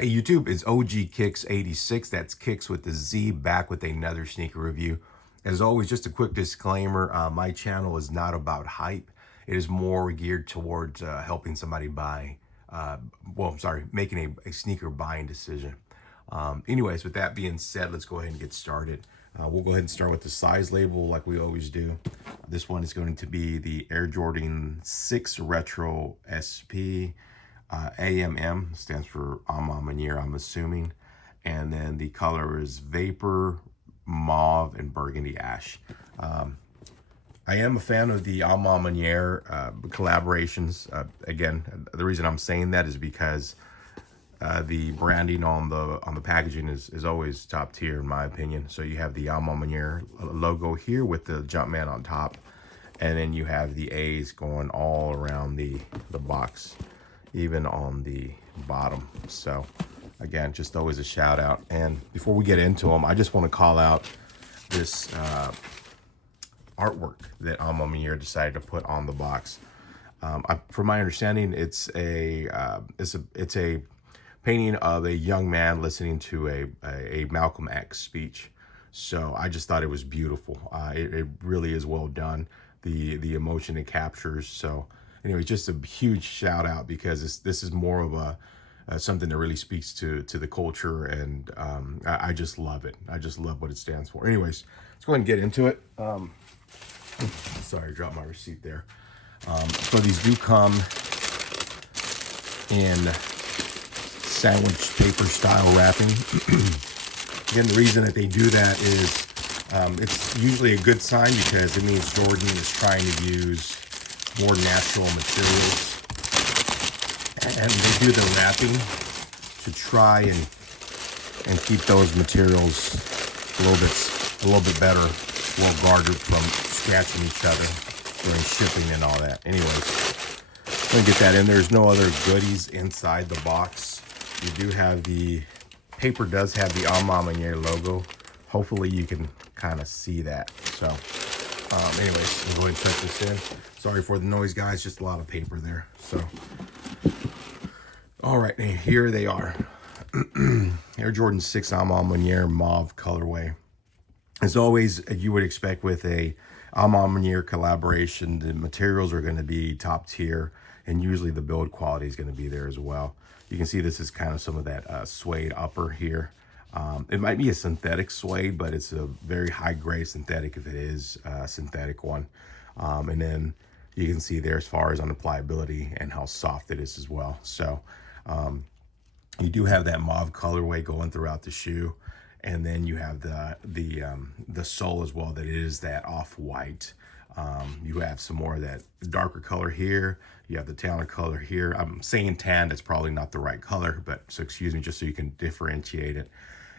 Hey YouTube, it's OG Kicks 86. That's Kicks with the Z, back with another sneaker review. As always, just a quick disclaimer, my channel is not about hype. It is more geared towards helping somebody buy, making a sneaker buying decision. Anyways, with that being said, let's go ahead and get started. We'll go ahead and start with the size label like we always do. This one is going to be the Air Jordan 6 Retro SP. AMM stands for Amamanier, I'm assuming. And then the color is Vapor, Mauve, and Burgundy Ash. I am a fan of the Amamanier collaborations. Again, the reason I'm saying that is because the branding on the packaging is always top tier in my opinion. So you have the Amamanier logo here with the Jumpman on top, and then you have the A's going all around the box, even on the bottom. So again, just always a shout out. And before we get into them, I just want to call out this artwork that Amamanier decided to put on the box. From my understanding, it's a painting of a young man listening to a Malcolm X speech. So I just thought it was beautiful. It really is well done. The emotion it captures. So anyway, just a huge shout out, because this is more of a something that really speaks to the culture, and I just love it. I just love what it stands for. Anyways, let's go ahead and get into it. Sorry, I dropped my receipt there. So these do come in sandwich paper style wrapping. Again, the reason that they do that is it's usually a good sign, because it means Jordan is trying to use more natural materials, and they do the wrapping to try and keep those materials a little bit better, well guarded from scratching each other during shipping and all that. Anyways, I'm gonna get that in. There's no other goodies inside the box. You do have the paper, does have the Amamanier logo. Hopefully you can kind of see that. So anyways, I'm going to check this in. Sorry for the noise, guys, just a lot of paper there. So all right, here they are. Air Jordan 6 Amamanier Mauve colorway. As always, you would expect with a Amamanier collaboration, the materials are going to be top tier, and usually the build quality is going to be there as well. You can see this is kind of some of that suede upper here. It might be a synthetic suede, but it's a very high grade synthetic if it is a synthetic one. And then you can see there as far as on the pliability and how soft it is as well. So you do have that mauve colorway going throughout the shoe, and then you have the sole as well, that it is that off-white. You have some more of that darker color here. You have the tanner color here. I'm saying tan, that's probably not the right color, but so excuse me, just so you can differentiate it.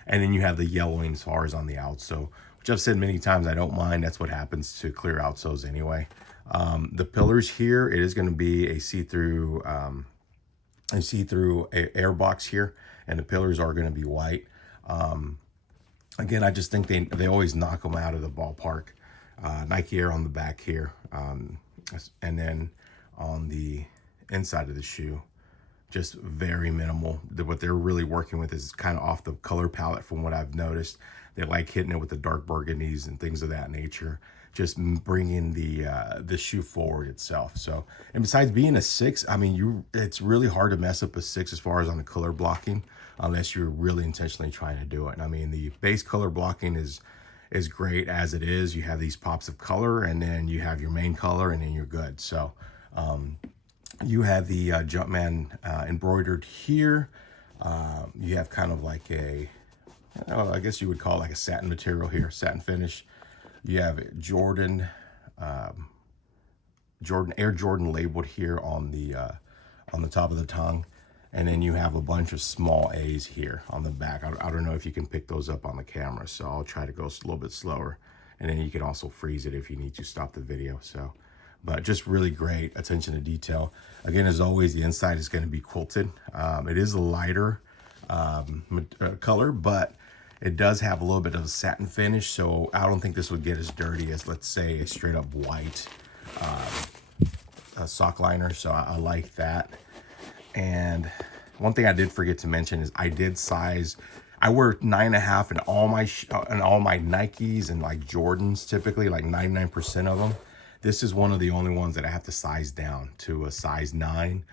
And then you have the yellowing as far as on the outsole, which I've said many times I don't mind. That's what happens to clear outsoles anyway. The pillars here, it is going to be a see-through air box here, and the pillars are going to be white. Again, I just think they always knock them out of the ballpark. Nike Air on the back here, and then on the inside of the shoe, just very minimal. What they're really working with is kind of off the color palette from what I've noticed. They like hitting it with the dark burgundies and things of that nature, just bringing the shoe forward itself. So, and besides being a 6, I mean, it's really hard to mess up a 6 as far as on the color blocking, unless you're really intentionally trying to do it. And I mean, the base color blocking is great as it is. You have these pops of color, and then you have your main color, and then you're good. So you have the Jumpman embroidered here. You have kind of like I guess you would call it like a satin material here, satin finish. You have Air Jordan labeled here on the top of the tongue. And then you have a bunch of small A's here on the back. I don't know if you can pick those up on the camera, so I'll try to go a little bit slower. And then you can also freeze it if you need to stop the video. So, but just really great attention to detail. Again, as always, the inside is going to be quilted. It is a lighter color, but it does have a little bit of a satin finish. So I don't think this would get as dirty as, let's say, a straight up white sock liner. So I like that. And One thing I did forget to mention is I did size. I wear 9.5 in all my Nikes and like Jordans, typically like 99% of them. This is one of the only ones that I have to size down to a size 9,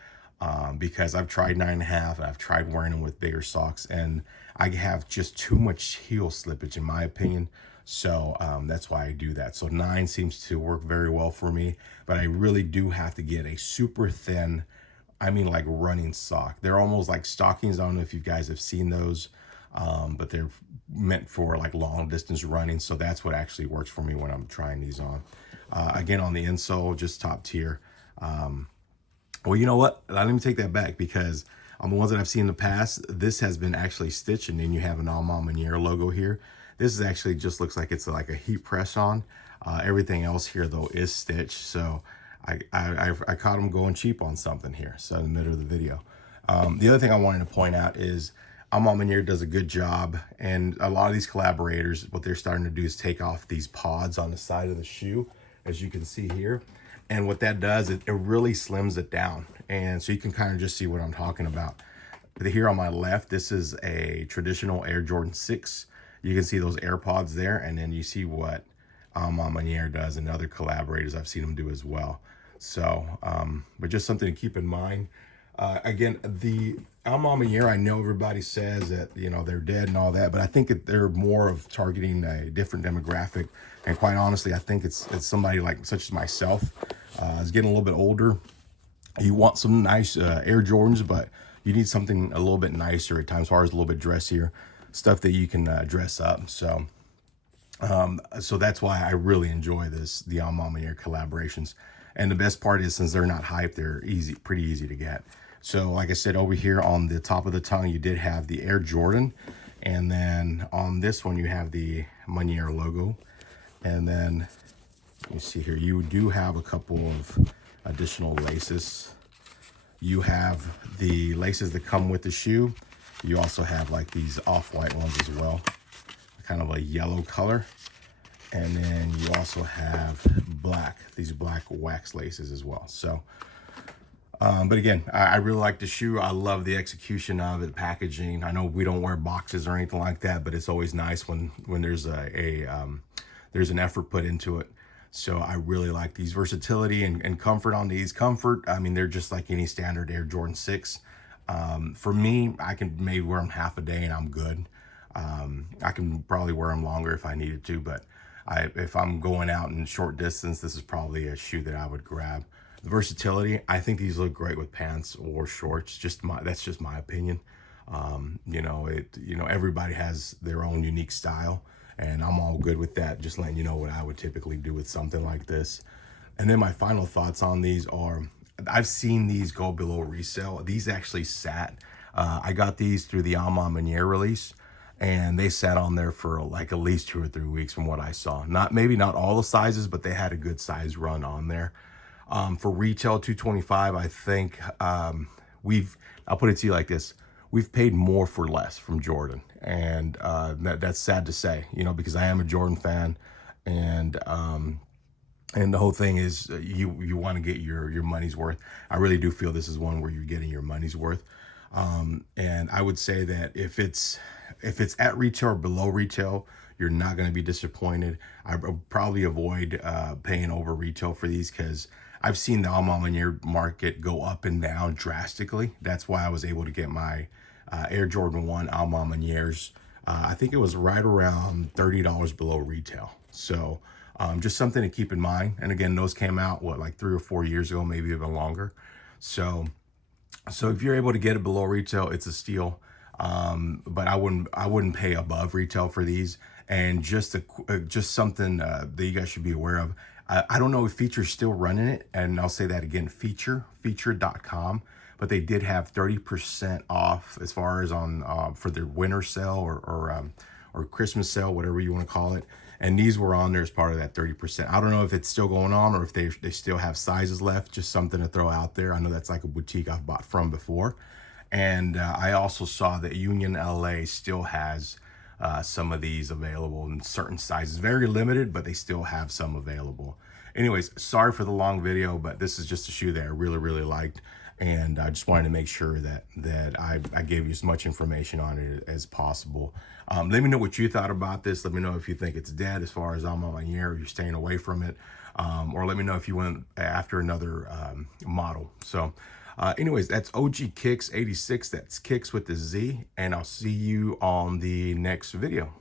because I've tried 9.5 and I've tried wearing them with bigger socks, and I have just too much heel slippage in my opinion. So that's why I do that. So 9 seems to work very well for me, but I really do have to get a super thin, I mean like running sock. They're almost like stockings. I don't know if you guys have seen those, but they're meant for like long distance running. So that's what actually works for me when I'm trying these on. Again, on the insole, just top tier. Well, you know what? Let me take that back, because on the ones that I've seen in the past, this has been actually stitched, and then you have an Alma Maniere logo here. This is actually just looks like it's like a heat press on. Everything else here though is stitched. So I caught them going cheap on something here. So in the middle of the video. The other thing I wanted to point out is Alma Maniere does a good job, and a lot of these collaborators, what they're starting to do is take off these pods on the side of the shoe, as you can see here. And what that does, it really slims it down. And so you can kind of just see what I'm talking about. Here on my left, this is a traditional Air Jordan 6. You can see those air pods there, and then you see what Alma Maniere does, and other collaborators I've seen them do as well. So, but just something to keep in mind. Again, the Alma Maniere, I know everybody says that, you know, they're dead and all that, but I think that they're more of targeting a different demographic. And quite honestly, I think it's somebody like such as myself, is getting a little bit older. You want some nice Air Jordans, but you need something a little bit nicer at times, as far as a little bit dressier stuff that you can dress up. So that's why I really enjoy the Alma Maniere collaborations. And the best part is, since they're not hyped, they're pretty easy to get. So like I said, over here on the top of the tongue, you did have the Air Jordan. And then on this one, you have the Maniere logo. And then you see here, you do have a couple of additional laces. You have the laces that come with the shoe. You also have like these off-white ones as well, kind of a yellow color. And then you also have these black wax laces as well. So, but again, I really like the shoe. I love the execution of it, packaging. I know we don't wear boxes or anything like that, but it's always nice when there's there's an effort put into it. So I really like these versatility and comfort on these. Comfort, I mean, they're just like any standard Air Jordan 6. For me, I can maybe wear them half a day and I'm good. I can probably wear them longer if I needed to, but if I'm going out in short distance, this is probably a shoe that I would grab. The versatility, I think these look great with pants or shorts. That's just my opinion. You know, everybody has their own unique style, and I'm all good with that. Just letting you know what I would typically do with something like this. And then my final thoughts on these are, I've seen these go below resale. These actually sat. I got these through the Alma Maniere release, and they sat on there for like at least 2 or 3 weeks from what I saw. Maybe not all the sizes, but they had a good size run on there. For retail $225, I think I'll put it to you like this: we've paid more for less from Jordan, and that's sad to say, you know, because I am a Jordan fan, and the whole thing is you want to get your money's worth. I really do feel this is one where you're getting your money's worth. And I would say that if it's at retail or below retail, you're not going to be disappointed. I would probably avoid paying over retail for these, because I've seen the Alma Maniere market go up and down drastically. That's why I was able to get my Air Jordan 1 Alma Manieres. I think it was right around $30 below retail. So just something to keep in mind. And again, those came out, like 3 or 4 years ago, maybe even longer. So if you're able to get it below retail, it's a steal. But I wouldn't pay above retail for these. And just something that you guys should be aware of. I don't know if Feature's still running it, and I'll say that again, feature.com, but they did have 30% off as far as on for their winter sale or Christmas sale, whatever you want to call it. And these were on there as part of that 30%. I don't know if it's still going on or if they still have sizes left. Just something to throw out there. I know that's like a boutique I've bought from before. And I also saw that Union LA still has some of these available in certain sizes. Very limited, but they still have some available. Anyways, sorry for the long video, but this is just a shoe that I really, really liked. And I just wanted to make sure that I gave you as much information on it as possible. Let me know what you thought about this. Let me know if you think it's dead as far as Alma-Mayer, you're staying away from it. Or let me know if you went after another model. So anyways, that's OG Kicks 86. That's Kicks with the Z. And I'll see you on the next video.